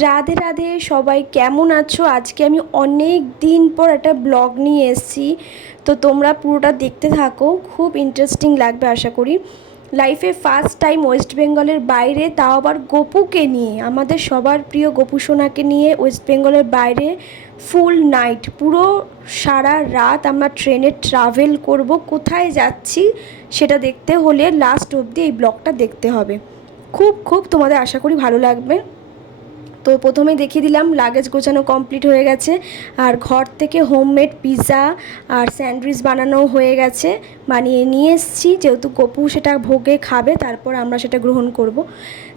রাধে রাধে, সবাই কেমন আছো? আজকে আমি অনেক দিন পর একটা ব্লগ নিয়ে এসেছি। তো তোমরা পুরোটা দেখতে থাকো, খুব ইন্টারেস্টিং লাগবে আশা করি। লাইফে ফার্স্ট টাইম ওয়েস্ট বেঙ্গলের বাইরে, তাও আবার গপুকে নিয়ে। আমাদের সবার প্রিয় গপু সোনাকে নিয়ে ওয়েস্ট বেঙ্গলের বাইরে ফুল নাইট পুরো সারা রাত আমরা ট্রেনে ট্রাভেল করব, কোথায় যাচ্ছি সেটা দেখতে হলে লাস্ট অবধি এই ব্লগটা দেখতে হবে। খুব খুব তোমাদের আশা করি ভালো লাগবে। তো প্রথমে দেখিয়ে দিলাম লাগেজ গোছানো কমপ্লিট হয়ে গেছে। আর ঘর থেকে হোমমেড পিৎজা আর স্যান্ডউইচ বানানো হয়ে গেছে। বানিয়ে নিয়ে এসেছি, যেহেতু কপু সেটা ভোগে খাবে, তারপর আমরা সেটা গ্রহণ করব।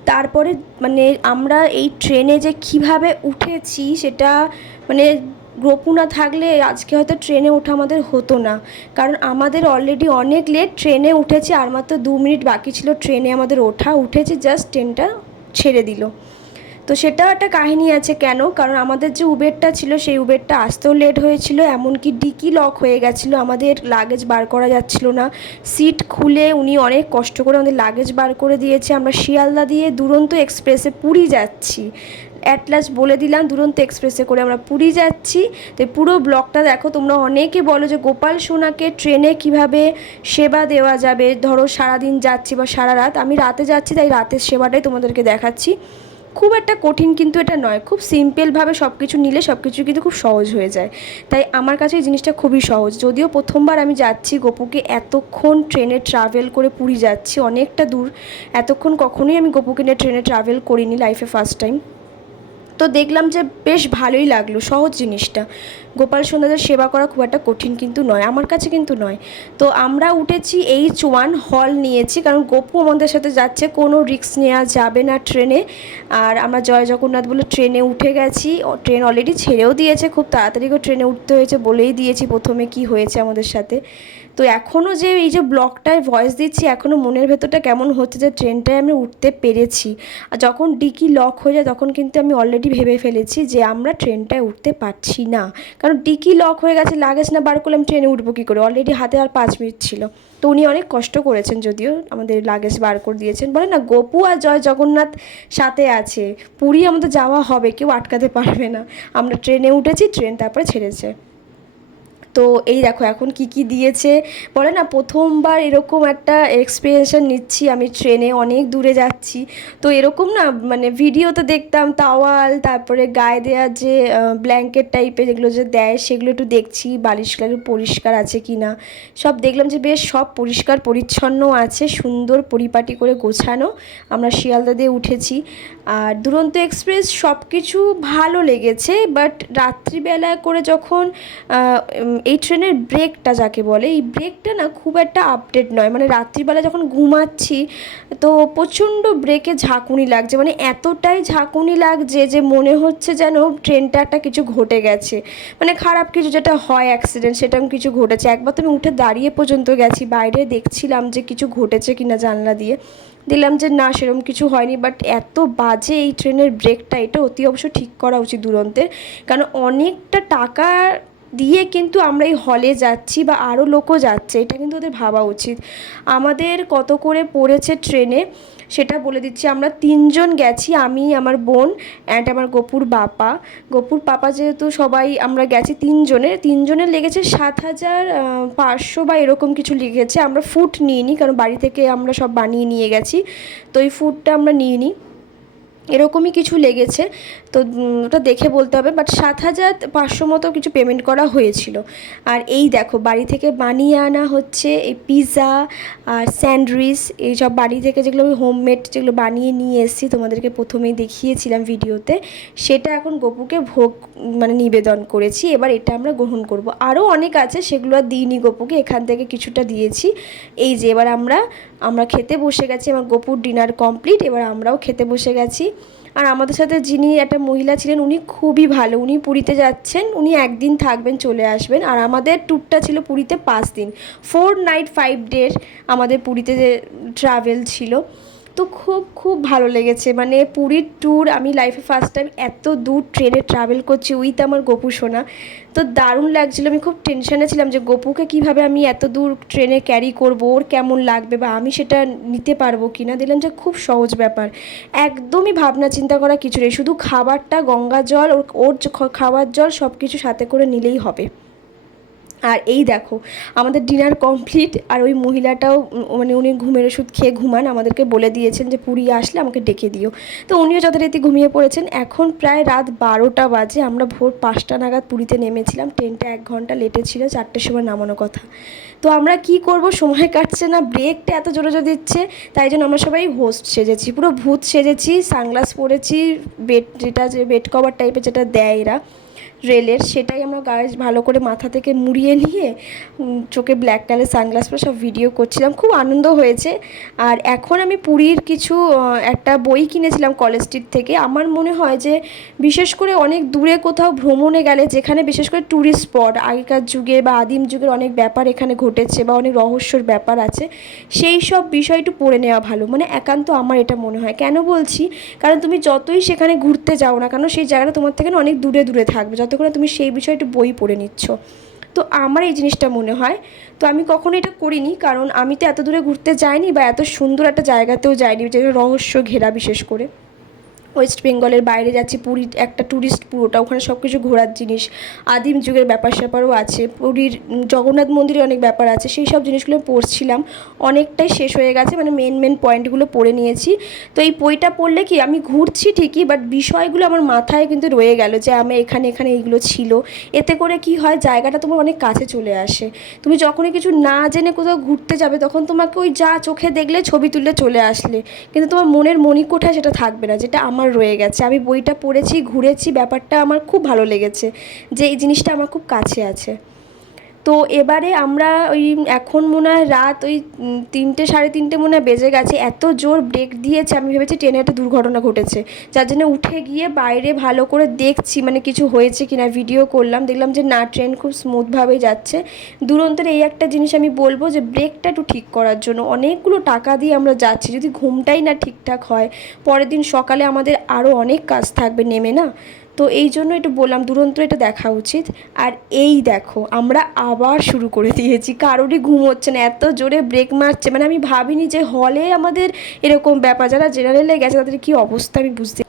তারপরে মানে আমরা এই ট্রেনে যে কীভাবে উঠেছি সেটা মানে গপু না থাকলে আজকে হয়তো ট্রেনে ওঠা আমাদের হতো না। কারণ আমাদের অলরেডি অনেক লেট ট্রেনে উঠেছি, আর মাত্র দু মিনিট বাকি ছিল ট্রেনে আমাদের ওঠা। উঠেছে জাস্ট ট্রেনটা ছেড়ে দিল। তো সেটাও একটা কাহিনী আছে কেন? কারণ আমাদের যে উবেরটা ছিল, সেই উবেরটা আসতেও লেট হয়েছিল, এমনকি ডিকি লক হয়ে গেছিল, আমাদের লাগেজ বার করা যাচ্ছিল না। সিট খুলে উনি অনেক কষ্ট করে আমাদের লাগেজ বার করে দিয়েছে। আমরা শিয়ালদা দিয়ে দুরন্ত এক্সপ্রেসে পুরী যাচ্ছি। অ্যাটলাস বলে দিলাম, দুরন্ত এক্সপ্রেসে করে আমরা পুরী যাচ্ছি। তো পুরো ব্লগটা দেখো, তোমরা অনেকে বলো যে গোপাল সোনাকে ট্রেনে কীভাবে সেবা দেওয়া যাবে? ধরো সারাদিন যাচ্ছি বা সারা রাত, আমি রাতে যাচ্ছি, তাই রাতের সেবাটাই তোমাদেরকে দেখাচ্ছি। খুব একটা কঠিন কিন্তু এটা নয়। খুব সিম্পলভাবে সব কিছু নিলে সব কিছু কিন্তু খুব সহজ হয়ে যায়। তাই আমার কাছে এই জিনিসটা খুবই সহজ। যদিও প্রথমবার আমি যাচ্ছি গপুকে, এতক্ষণ ট্রেনে ট্রাভেল করে পুরী যাচ্ছি, অনেকটা দূর। এতক্ষণ কখনোই আমি গপুকে নিয়ে ট্রেনে ট্রাভেল করিনি লাইফে ফার্স্ট টাইম তো দেখলাম যে বেশ ভালোই লাগল, সহজ জিনিসটা। গোপাল সন্ধ্যাদের সেবা করা খুব একটা কঠিন কিন্তু নয়, আমার কাছে কিন্তু নয়। তো আমরা উঠেছি এইচ ওয়ান হল নিয়েছি, কারণ গপু আমাদের সাথে যাচ্ছে, কোনো রিস্ক নেওয়া যাবে না ট্রেনে। আর আমরা জয় জগন্নাথ বলে ট্রেনে উঠে গেছি ট্রেন অলরেডি ছেড়েও দিয়েছে, খুব তাড়াতাড়ি করে ট্রেনে উঠতে হয়েছে বলেই দিয়েছি প্রথমে কি হয়েছে আমাদের সাথে। তো এখনও যে এই যে ব্লকটায় ভয়েস দিচ্ছি এখনও মনের ভেতরটা কেমন হচ্ছে যে ট্রেনটায় আমি উঠতে পেরেছি। আর যখন ডিকি লক হয়ে যায়, তখন কিন্তু আমি অলরেডি ভেবে ফেলেছি যে আমরা ট্রেনটায় উঠতে পারছি না। কারণ ডিকি লক হয়ে গেছে, লাগেজ না বার করলে আমি ট্রেনে উঠবো কী করে? অলরেডি হাতে আর পাঁচ মিনিট ছিল। তো উনি অনেক কষ্ট করেছেন যদিও, আমাদের লাগেজ বার করে দিয়েছেন। বলে না, গোপু আর জয় জগন্নাথ সাথে আছে। পুরী আমাদের যাওয়া হবে, কেউ আটকাতে পারবে না। আমরা ট্রেনে উঠেছি, ট্রেন তারপরে ছেড়েছে। তো এই দেখো, এখন কি কি দিয়েছে? বলে না, প্রথমবার এরকম একটা এক্সপিরিয়েশন নিচ্ছি আমি ট্রেনে, অনেক দূরে যাচ্ছি। তো এরকম না মানে ভিডিওতে দেখতাম, তাওয়াল, তারপরে গায়ে দেওয়া যে ব্ল্যাঙ্কেট টাইপের যেগুলো যে দেয়, সেগুলো একটু দেখছি বালিশগুলো পরিষ্কার আছে কি না সব দেখলাম যে বেশ, সব পরিষ্কার, পরিচ্ছন্ন আছে, সুন্দর পরিপাটি করে গোছানো। আমরা শিয়ালদা দিয়ে উঠেছি। আর দুরন্ত এক্সপ্রেস সব কিছু ভালো লেগেছে বাট রাত্রিবেলায় করে যখন এই ট্রেনের ব্রেকটা যাকে বলে, এই ব্রেকটা না খুব একটা আপডেট নয়। মানে রাত্রিবেলা যখন ঘুমাচ্ছি, তো প্রচণ্ড ব্রেকে ঝাঁকুনি লাগছে। মানে এতটাই ঝাঁকুনি লাগছে যে মনে হচ্ছে যেন ট্রেনটা একটা কিছু ঘটে গেছে। মানে খারাপ কিছু যেটা হয় অ্যাক্সিডেন্ট সেরকম কিছু ঘটেছে। একবার তো আমি উঠে দাঁড়িয়ে পর্যন্ত গেছি, বাইরে দেখছিলাম যে কিছু ঘটেছে কিনা জানলা দিয়ে। দিলাম যে না, সেরকম কিছু হয়নি বাট এত বাজে এই ট্রেনের ব্রেকটা, এটা অতি অবশ্য ঠিক করা উচিত দুরন্তের কারণ অনেকটা টাকা দিয়ে কিন্তু আমরা এই হলে যাচ্ছি বা আরও লোকও যাচ্ছে, এটা কিন্তু ওদের ভাবা উচিত। আমাদের কত করে পড়েছে ট্রেনে সেটা বলে দিচ্ছি। আমরা তিনজন গেছি, আমি, আমার বোন অ্যান্ড আমার গপুর বাপা। গপুর পাপা যেহেতু সবাই আমরা গেছি তিনজনের তিনজনের লেগেছে সাত হাজার পাঁচশো বা এরকম কিছু লেগেছে আমরা ফুড নিইনি, কারণ বাড়ি থেকে আমরা সব বানিয়ে নিয়ে গেছি। তো এই ফুডটা আমরা নিয়ে নিই এরকমই কিছু লেগেছে। তো ওটা দেখে বলতে হবে বাট সাত হাজার পাঁচশো মতো কিছু পেমেন্ট করা হয়েছিল। আর এই দেখো, বাড়ি থেকে বানিয়ে আনা হচ্ছে এই পিৎজা আর স্যান্ডউইচ এইসব বাড়ি থেকে যেগুলো আমি হোমমেড যেগুলো বানিয়ে নিয়ে এসেছি, তোমাদেরকে প্রথমেই দেখিয়েছিলাম ভিডিওতে সেটা এখন গপুকে ভোগ মানে নিবেদন করেছি। এবার এটা আমরা গ্রহণ করব। আরও অনেক আছে, সেগুলো আর দিইনি গপুকে, এখান থেকে কিছুটা দিয়েছি। এই যে, এবার আমরা আমরা খেতে বসে গেছি, আমার গপুর ডিনার কমপ্লিট এবার আমরাও খেতে বসে গেছি। আর আমাদের সাথে যিনি একটা মহিলা ছিলেন, উনি খুবই ভালো। উনি পুরীতে যাচ্ছেন, উনি একদিন থাকবেন, চলে আসবেন। আর আমাদের ট্যুরটা ছিল পুরীতে পাঁচ দিন। ফোর নাইট ফাইভ ডের আমাদের পুরীতে যে ট্রাভেল ছিল। তো খুব খুব ভালো লেগেছে। মানে পুরীর ট্যুর আমি লাইফে ফার্স্ট টাইম এত দূর ট্রেনে ট্রাভেল করছি উইথ আমার গপু সোনা। তো দারুণ লাগছিল। আমি খুব টেনশনে ছিলাম যে গপুকে কীভাবে আমি এত দূর ট্রেনে ক্যারি করব, ওর কেমন লাগবে বা আমি সেটা নিতে পারব কি না দিলাম যে খুব সহজ ব্যাপার। একদমই ভাবনা চিন্তা করা কিছু নেই। শুধু খাবারটা, গঙ্গা জল, ওর খাবার জল সব কিছু সাথে করে নিলেই হবে। আর এই দেখো, আমাদের ডিনার কমপ্লিট আর ওই মহিলাটাও মানে উনি ঘুমের ওষুধ খেয়ে ঘুমান, আমাদেরকে বলে দিয়েছেন যে পুরী আসলে আমাকে ডেকে দিও। তো উনিও যথারীতি ঘুমিয়ে পড়েছেন। এখন প্রায় রাত বারোটা বাজে, আমরা ভোর পাঁচটা নাগাদ পুরীতে নেমেছিলাম। ট্রেনটা এক ঘণ্টা লেটে ছিল, চারটের সময় নামানো কথা। তো আমরা কি করব? সময় কাটছে না ব্রেকটা এত জোরে জোরে দিচ্ছে, তাই জন্য আমরা সবাই হোস্ট সেজেছি। পুরো ভূত সেজেছি সানগ্লাস পরেছি বেড যেটা যে বেড কভার টাইপের যেটা দেয় এরা। রেলের সেটাই আমরা গায়ে ভালো করে মাথা থেকে মুড়িয়ে নিয়ে চোখে ব্ল্যাক কালার সানগ্লাস পরে সব ভিডিও করছিলাম। খুব আনন্দ হয়েছে। আর এখন আমি পুরীর কিছু একটা বই কিনেছিলাম কলেজ স্ট্রিট থেকে। আমার মনে হয় যে বিশেষ করে অনেক দূরে কোথাও ভ্রমণে গেলে, যেখানে বিশেষ করে ট্যুরিস্ট স্পট আগেকার যুগে বা আদিম যুগের অনেক ব্যাপার এখানে ঘটেছে বা অনেক রহস্যর ব্যাপার আছে, সেই সব বিষয় একটু পড়ে নেওয়া ভালো। মানে একান্ত আমার এটা মনে হয়। কেন বলছি? কারণ তুমি যতই সেখানে ঘুরতে যাও না কেন, সেই জায়গাটা তোমার থেকে অনেক দূরে দূরে থাকবে। যতক্ষণ না তুমি সেই বিষয়ে একটু বই পড়ে নিচ্ছ। তো আমার এই জিনিসটা মনে হয়, তো আমি কখনো এটা করিনি, কারণ আমি তো এত দূরে ঘুরতে যাইনি বা এত সুন্দর একটা জায়গাতেও যাইনি, যেটা রহস্য ঘেরা বিশেষ করে। ওয়েস্ট বেঙ্গলের বাইরে যাচ্ছি, পুরী একটা ট্যুরিস্ট পুরোটা, ওখানে সব কিছু ঘোরার জিনিস, আদিম যুগের ব্যাপার স্যাপারও আছে, পুরীর জগন্নাথ মন্দিরে অনেক ব্যাপার আছে, সেই সব জিনিসগুলো পড়ছিলাম, অনেকটাই শেষ হয়ে গেছে মানে মেন মেন পয়েন্টগুলো পড়ে নিয়েছি, তো এই বইটা পড়লে কি, আমি ঘুরছি ঠিকই বাট বিষয়গুলো আমার মাথায় কিন্তু রয়ে গেল যে আমি এখানে এখানে এইগুলো ছিল, এতে করে কি হয়, জায়গাটা তোমার অনেক কাছে চলে আসে, তুমি যখনই কিছু না জেনে কোথাও ঘুরতে যাবে, তখন তোমাকে ওই যা চোখে দেখলে ছবি তুললে চলে আসলে, কিন্তু তোমার মনের মণিকোঠায় সেটা থাকবে না, যেটা আমার রয়ে গেছে। আমি বইটা পড়েছি, ঘুরেছি, ব্যাপারটা আমার খুব ভালো লেগেছে যে এই জিনিসটা আমার খুব কাছে আছে। তো এবারে আমরা ওই এখন মনে হয় রাত ওই তিনটে, সাড়ে তিনটে মনে হয় বেজে গেছে। এত জোর ব্রেক দিয়েছে, আমি ভেবেছি ট্রেনে একটা দুর্ঘটনা ঘটেছে। যার জন্য উঠে গিয়ে বাইরে ভালো করে দেখছি মানে কিছু হয়েছে কিনা ভিডিও করলাম। দেখলাম যে না, ট্রেন খুব স্মুথভাবেই যাচ্ছে। দুরন্তের এই একটা জিনিস আমি বলব যে ব্রেকটা একটু ঠিক করার জন্য। অনেকগুলো টাকা দিয়ে আমরা যাচ্ছি, যদি ঘুমটাই না ঠিকঠাক হয়, পরের দিন সকালে আমাদের আরও অনেক কাজ থাকবে, নেমে না? তো এই জন্য একটু বললাম, দুরন্ত এটা দেখা উচিত। আর এই দেখো, আমরা আবার শুরু করে দিয়েছি। কারোরই ঘুম হচ্ছে না, এত জোরে ব্রেক মারছে। মানে আমি ভাবিনি যে হলে আমাদের এরকম ব্যাপার, যারা জেনারেলে গেছে তাদের কী অবস্থা আমি বুঝতে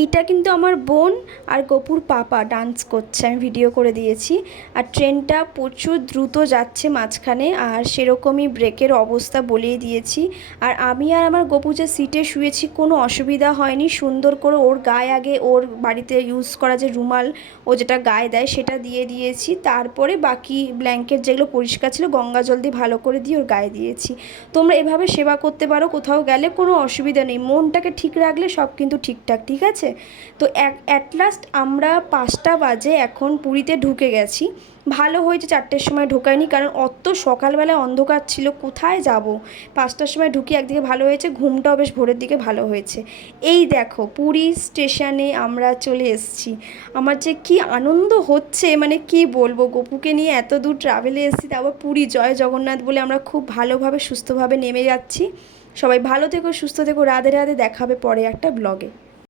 এইটা কিন্তু আমার বোন আর গপুর পাপা ডান্স করছে, আমি ভিডিও করে দিয়েছি। আর ট্রেনটা প্রচুর দ্রুত যাচ্ছে মাঝখানে, আর সেরকমই ব্রেকের অবস্থা বলেই দিয়েছি। আর আমি আর আমার গপু যে সিটে শুয়েছি, কোনো অসুবিধা হয়নি। সুন্দর করে ওর গায়ে আগে ওর বাড়িতে ইউজ করা যে রুমাল, ও যেটা গায়ে দেয় সেটা দিয়ে দিয়েছি। তারপরে বাকি ব্ল্যাঙ্কেট যেগুলো পরিষ্কার ছিল, গঙ্গা জল দিয়ে ভালো করে দিয়ে ওর গায়ে দিয়েছি। তোমরা এভাবে সেবা করতে পারো, কোথাও গেলে কোনো অসুবিধা নেই। মনটাকে ঠিক রাখলে সব কিন্তু ঠিকঠাক, ঠিক আছে? তো অ্যাট লাস্ট আমরা পাঁচটা বাজে এখন পুরীতে ঢুকে গেছি। ভালো হয়েছে চারটের সময় ঢোকায়নি কারণ অত সকালবেলায় অন্ধকার ছিল, কোথায় যাব? পাঁচটার সময় ঢুকি একদিকে ভালো হয়েছে, ঘুমটাও বেশ ভোরের দিকে ভালো হয়েছে। এই দেখো, পুরী স্টেশনে আমরা চলে এসেছি। আমার যে কি আনন্দ হচ্ছে মানে কি বলব, গপুকে নিয়ে এত দূর ট্রাভেলে এসেছি তারপর পুরী জয় জগন্নাথ বলে আমরা খুব ভালোভাবে, সুস্থভাবে নেমে যাচ্ছি। সবাই ভালো থেকো, সুস্থ থেকো, রাধে রাধে, দেখাবে পরে একটা ব্লগে